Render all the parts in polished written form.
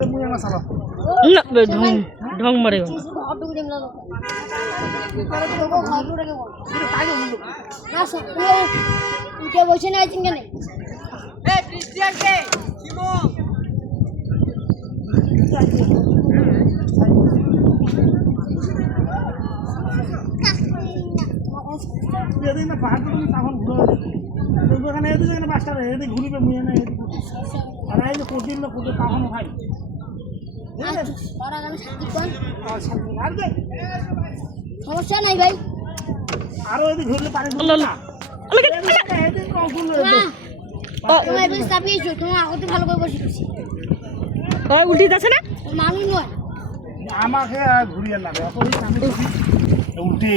না ঢং মারে বসে না আছেন কেন সমস্যা নাই ভাই আরো এদিক ঘুরলে পানি তোমার আগতে ভালো করে বসে উল্টি যাচ্ছে না মানুষ নয় আমাকে ঘুরিয়ে লাগে উল্টে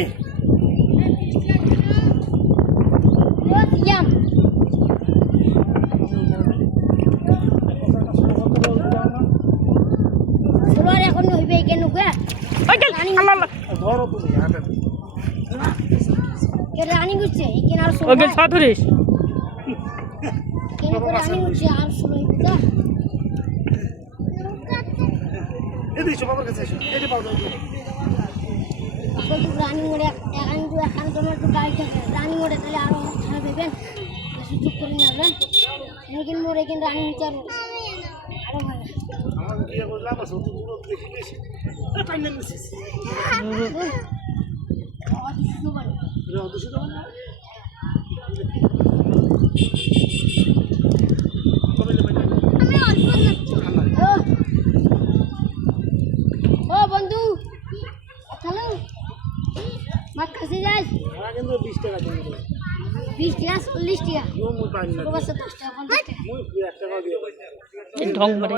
এখন হইবে কেন ধরো তুমি রানিং হচ্ছে এখানে আর ওকে ছাত্রিস রানিং হচ্ছে আর ষোলো রানিং মোড়ে এখন তোমার একটু গাড়ি থাকে রানিং মোড়ে তাহলে আরো খারাপ দেবেন সুযোগ করে নেবেন এখানে মোড়ে কিন্তু রানিং হচ্ছে আরো ভালো ও বন্ধু হ্যালো মাছ খাসি যাস 20 টাকা 20 টাকা 40 টাকা ছোট বাচ্চা 10 টাকা 50 টাকা ঢং মারে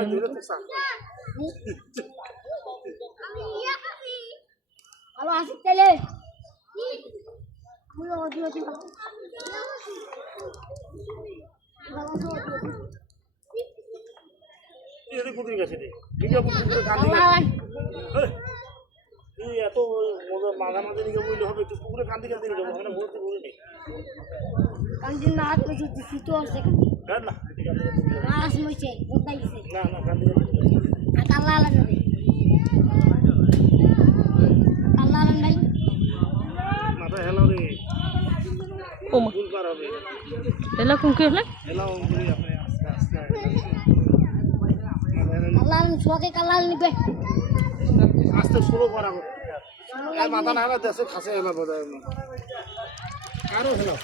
ভালো আসি তাহলে এত মাঝামাঝি নিয়ে বললে হবে একটু পুকুরে কান্দি কান্দি যাবো ওখানে ভর্তি করে নেই কান্দি না হাত পেয়েছি সুতো আছে না মাছ মইছে কোথায় গেছে না না কান্দি আর কাল্লা আলাদা কাল্লা আলাদা ভাই মাথা হেলো রে ও মা ভুল পার হবে এলা কোন কি হলো হেলো করে আপনি আস্তে আস্তে কাল্লা আলাদা ছোকে কাল্লা আলাদা নিবে আস্তে স্লো করা আর মাথা না হলে দেশে খাসে হেলো বোঝায় আরো হেলো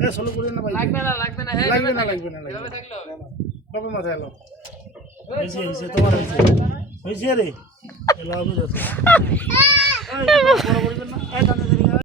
এ স্লো করে না ভাই লাগবে না বাবা মাথা হেলো হইছে তোমার হইছে রে হেলো হবে